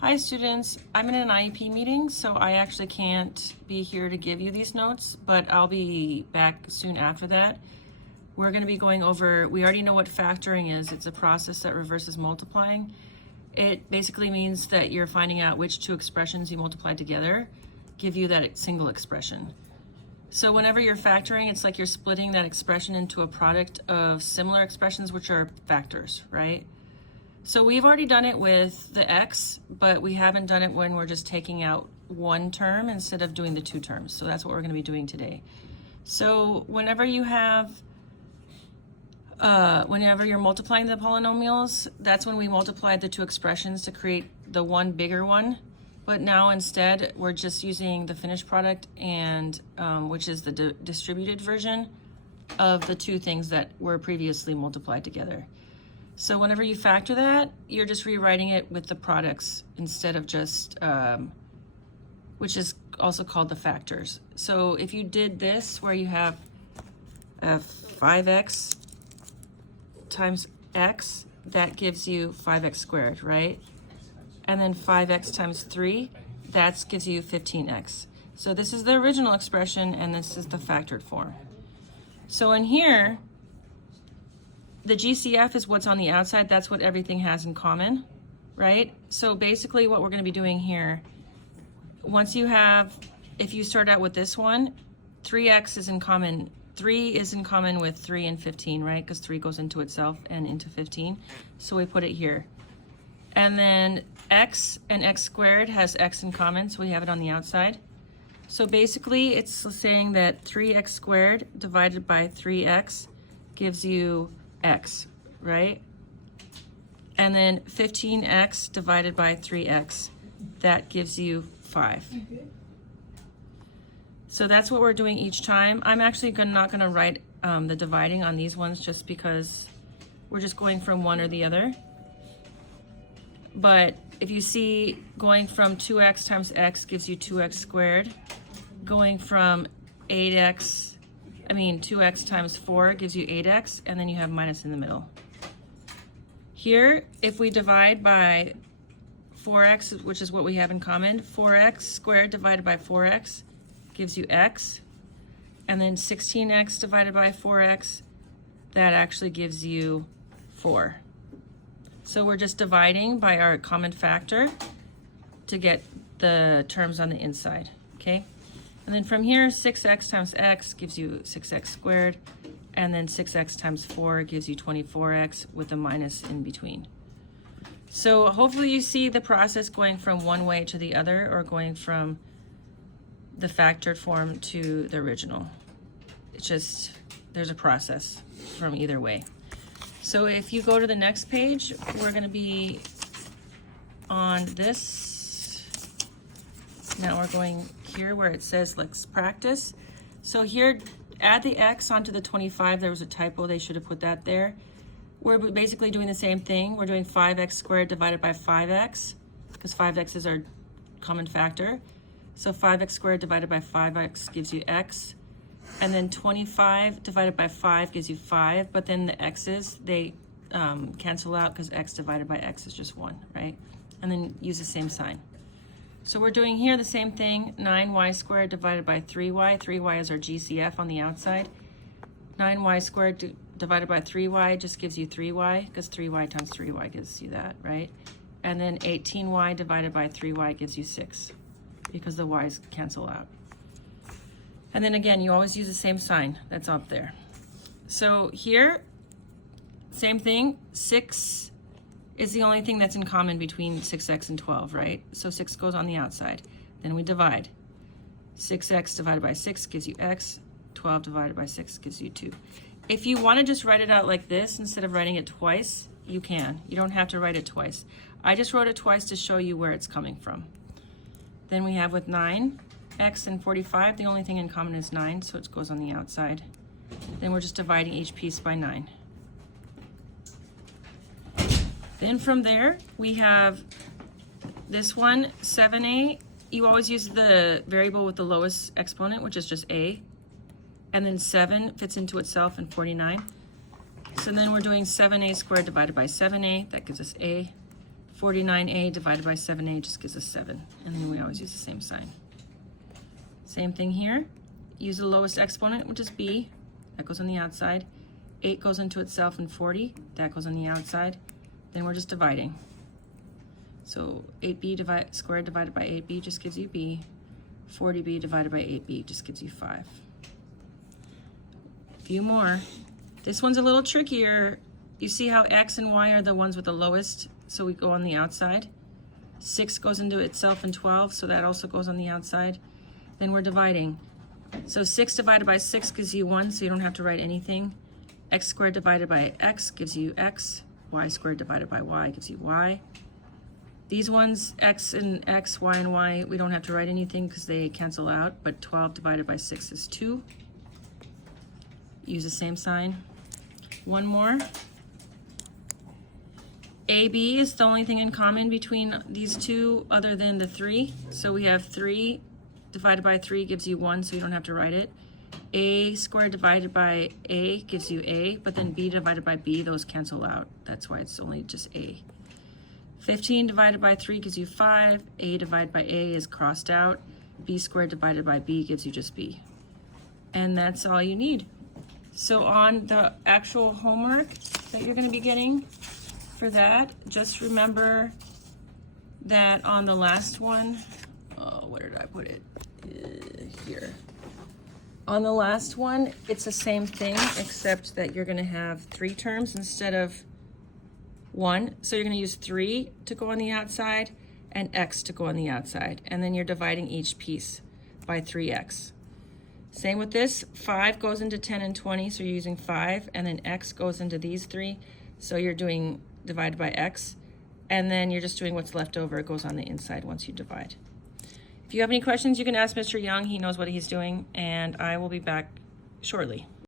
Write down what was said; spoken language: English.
Hi students, I'm in an IEP meeting, so I actually can't be here to give you these notes, but I'll be back soon after that. We're going to be going over, we already know what factoring is. It's a process that reverses multiplying. It basically means that you're finding out which two expressions you multiply together give you that single expression. So whenever you're factoring, it's like you're splitting that expression into a product of similar expressions, which are factors, right? So we've already done it with the x, but we haven't done it when we're just taking out one term instead of doing the two terms. So that's what we're going to be doing today. So whenever you have, whenever you're multiplying the polynomials, that's when we multiplied the two expressions to create the one bigger one. But now instead, we're just using the finished product, and which is the distributed version of the two things that were previously multiplied together. So whenever you factor that, you're just rewriting it with the products instead of just, which is also called the factors. So if you did this where you have 5x times x, that gives you 5x squared, right? And then 5x times 3, that gives you 15x. So this is the original expression, and this is the factored form. So in here, the GCF is what's on the outside. That's what everything has in common, right? So basically what we're going to be doing here, once you have, if you start out with this one, 3x is in common. 3 is in common with 3 and 15, right? Because 3 goes into itself and into 15. So we put it here. And then x and x squared has x in common, so we have it on the outside. So basically it's saying that 3x squared divided by 3x gives you x, right? And then 15x divided by 3x, that gives you 5. So that's what we're doing each time. I'm actually not going to write the dividing on these ones just because we're just going from one or the other. But if you see, going from 2x times x gives you 2x squared. Going from 2x times 4 gives you 8x, and then you have minus in the middle. Here, if we divide by 4x, which is what we have in common, 4x squared divided by 4x gives you x, and then 16x divided by 4x, that actually gives you 4. So we're just dividing by our common factor to get the terms on the inside, okay? And then from here, 6x times x gives you 6x squared, and then 6x times 4 gives you 24x with a minus in between. So hopefully you see the process going from one way to the other, or going from the factored form to the original. It's just, there's a process from either way. So if you go to the next page, we're going to be on this. Now we're going here where it says let's practice. So here, add the x onto the 25. There was a typo, they should have put that there. We're basically doing the same thing. We're doing 5x squared divided by 5x, because 5x is our common factor. So 5x squared divided by 5x gives you x. And then 25 divided by 5 gives you 5, but then the x's, they cancel out because x divided by x is just 1, right? And then use the same sign. So we're doing here the same thing, 9y squared divided by 3y. 3y is our GCF on the outside. 9y squared divided by 3y just gives you 3y, because 3y times 3y gives you that, right? And then 18y divided by 3y gives you 6, because the y's cancel out. And then again, you always use the same sign that's up there. So here, same thing, 6 is the only thing that's in common between 6x and 12, right? So 6 goes on the outside. Then we divide. 6x divided by 6 gives you x. 12 divided by 6 gives you 2. If you want to just write it out like this instead of writing it twice, you can. You don't have to write it twice. I just wrote it twice to show you where it's coming from. Then we have with 9. X and 45, the only thing in common is 9, so it goes on the outside. Then we're just dividing each piece by 9. Then from there, we have this one, 7a. You always use the variable with the lowest exponent, which is just a. And then 7 fits into itself in 49. So then we're doing 7a squared divided by 7a. That gives us a. 49a divided by 7a just gives us 7. And then we always use the same sign. Same thing here. Use the lowest exponent, which is b. That goes on the outside. 8 goes into itself, and 40. That goes on the outside. Then we're just dividing. So 8b squared divided by 8b just gives you b. 40b divided by 8b just gives you 5. A few more. This one's a little trickier. You see how x and y are the ones with the lowest, so we go on the outside. 6 goes into itself and 12, so that also goes on the outside. Then we're dividing. So 6 divided by 6 gives you 1, so you don't have to write anything. X squared divided by x gives you x. Y squared divided by y gives you y. These ones, x and x, y and y, we don't have to write anything because they cancel out, but 12 divided by 6 is 2. Use the same sign. One more. AB is the only thing in common between these two other than the 3. So we have 3 divided by 3 gives you 1, so you don't have to write it. A squared divided by A gives you A, but then B divided by B, those cancel out. That's why it's only just A. 15 divided by 3 gives you 5. A divided by A is crossed out. B squared divided by B gives you just B. And that's all you need. So on the actual homework that you're going to be getting for that, just remember that on the last one, where did I put it? Here. On the last one, it's the same thing, except that you're going to have 3 terms instead of 1. So you're going to use 3 to go on the outside and x to go on the outside. And then you're dividing each piece by 3x. Same with this. 5 goes into 10 and 20, so you're using 5. And then x goes into these 3, so you're doing divided by x. And then you're just doing what's left over. It goes on the inside once you divide. If you have any questions, you can ask Mr. Young. He knows what he's doing, and I will be back shortly.